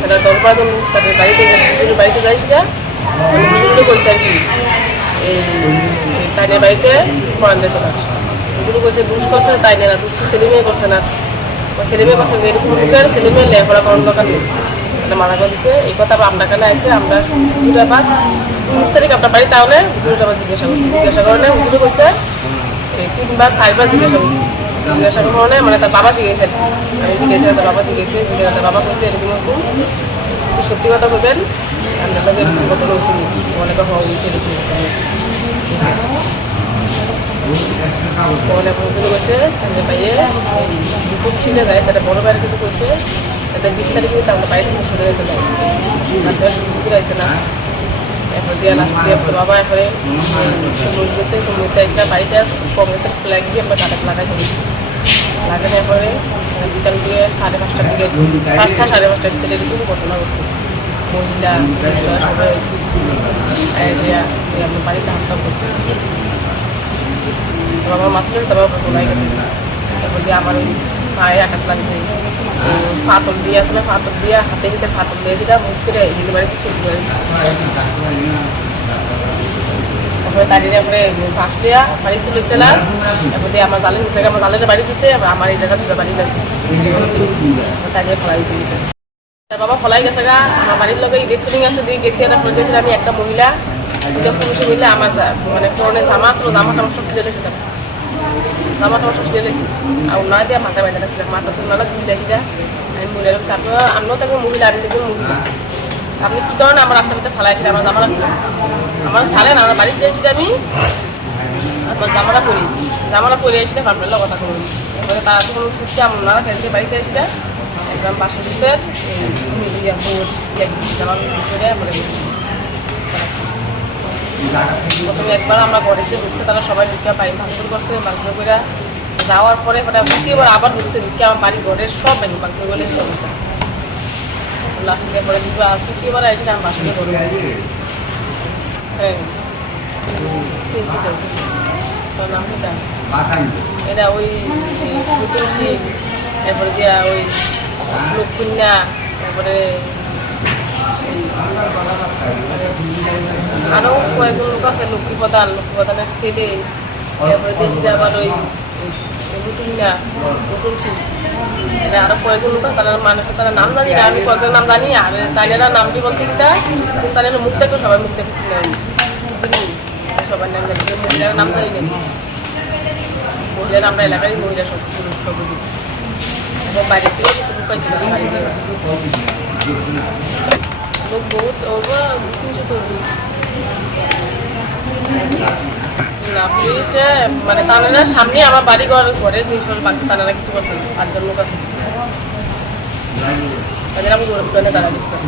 তারা দরবার তাদের বাড়িতে গেছে, বাড়িতে যাইস না হুজুরে কইছে আর কি এই তাইনের বাড়িতে পড়ান যেত না। হুজুরে কইছে দুষ করছে তাই না, দুষ তো ছেলে মেয়ে করছে না, ছেলে মেয়ে করছে এরকম মুখের ছেলে মেয়ে লেখাপড়া করার দরকার নেই, এটা মানা করে দিচ্ছে। এই কথা আপনার কানে আছে। আমরা হুজুরে আবার 19 তারিখ আপনার বাড়ি তাহলে হুজুরে আবার জিজ্ঞাসা করছি, জিজ্ঞাসা করলে হুজুরে কইছে 3বার 4বার জিজ্ঞাসা করছি, জিজ্ঞাসা করে মানে তার বাবা জিজ্ঞেসে আর কি, আমি জিজ্ঞেসে তার বাবা জিজ্ঞেসে, তার বাবা কইছে এরকম এরকম কিন্তু সত্যি কথা বলবেন আমরা লোক এরকম ঘটনা হয়েছে অনেক হওয়া গেছে এরকম ঘটনা হয়েছে অনেক হুজুরে কইছে তাদের বাইরে দুপুর ছিনে যায়, তাদের বড় বাইরে কিছু কইছে তাদের 20 তারিখে তাদের বাইরে থেকে সরে যেতে যায়, তারপরে হুজুর আইছে না। এরপর দিয়ে লাস্ট দিয়ে বাবা এরপরে সমুদ্র গেছে, সমুদ্রে একটা বাড়িতে কংগ্রেসের ফ্ল্যাগ দিয়ে আমরা কাটাক লাগাইছি, লাগানোর পরে বিকাল দিয়ে 5:30টার দিকে 5টা 5:30টার দিকে এরকম ঘটনা করছে। মহিলা সবাই এসে আমার বাড়িতে হামটা করছে, আমার মাত্র তারপর বলাই গেছে। তারপর দিয়ে আমার ওই পায়ে আঘাত লাগছে, ফাতল দিয়ে আসলে ফাতল দিয়ে হাতে হিতে ফাতল দিয়েছিল, মুখ করে এদিকে বাড়িতে সেদিকে বাড়িতে তারপরে তাড়িয়ে তারপরে ফাঁস দেওয়া বাড়ি তুলেছিলাম। তারপর দিয়ে আমার জালের নিচে আমার জালের বাড়ি দিচ্ছে, আমার এই জায়গা দুটো বাড়ি যাচ্ছে তাড়িয়ে ফলাই দিয়েছে। তার বাবা ফলাই গেছে গা, আমার বাড়ির লোক রেস্টুরেন্ট আছে দিয়ে গেছি, একটা ফোন দিয়েছিলাম আমি একটা মহিলা দুটো পুরুষে মিলে আমার মানে ফোনে জামা ছিল, জামা টামা সব চলেছে, জামা টামা সব চলেছি আর নয় দিয়ে মাথা বেঁধে রাখছিলাম, মাথা তো নালা দিলেছি আমি মহিলা লোক আপনার আমিও তাকে মহিলা, আমি দেখবেন মহিলা আপনি কী করেন আমার রাস্তার মধ্যে ফেলাইছিলেন, আমার জামাটা আমার ছাড়েন, আমার বাড়িতে দিয়েছি আমি আপনার জামাটা পরে এসে আপনার কথা করুন। এরপরে তারা তো কোনো ছুটতে আপনারা ফেলতে বাড়িতে এসে একদম 500 লিটার জামা করে আমরা প্রথমে একবার আমরা ঘরেতে ঢুকছে, তারা সবাই ঢুকে পাই ভাঙচুর করছে, ভাঙচুর করে যাওয়ার পরে দ্বিতীয়বার আবার ঢুকছে, ঢুকে আমার বাড়ির ঘরের সব ভাঙচুর করলে লাস্ট দিয়ে পরে দিব আর তৃতীয়বার এসে আমার বাসাকে ঘরে হ্যাঁ এটা ওই তুলসী, এরপরে দিয়া ওই লক্ষ্মীন্যা, তারপরে আরও কয়েকজন লোক আছে, লক্ষ্মী প্রধানের ছেলে, তারপরে দেশে আবার ওই লুটুন্যা লুটুনছি, এটা আরও কয়েকজন লোক তারা মানুষের তারা নাম জানি না, আমি কয়েকজন নাম জানি আর তাইনেরা নামটি বলতে কিনা কিন্তু তাদের মুখ দেখো সবাই মুখ দেখেছি না সবার নাম জানি, মহিলার নাম জানি না, মহিলার আমরা এলাকারই মহিলা সব পুরুষ সব এবং বাইরে থেকেও কিছু লোক পাইছিল বাড়িতে লোক বহুত ওভার 300 তৈরি না পুলিশ মানে তারা সামনে আমার বাড়ি ঘরে জিনিস বাকি তারা কিছু আছে 5জন লোক আছে তাদের আমি দৌড়ে দাঁড়া গেছিলাম।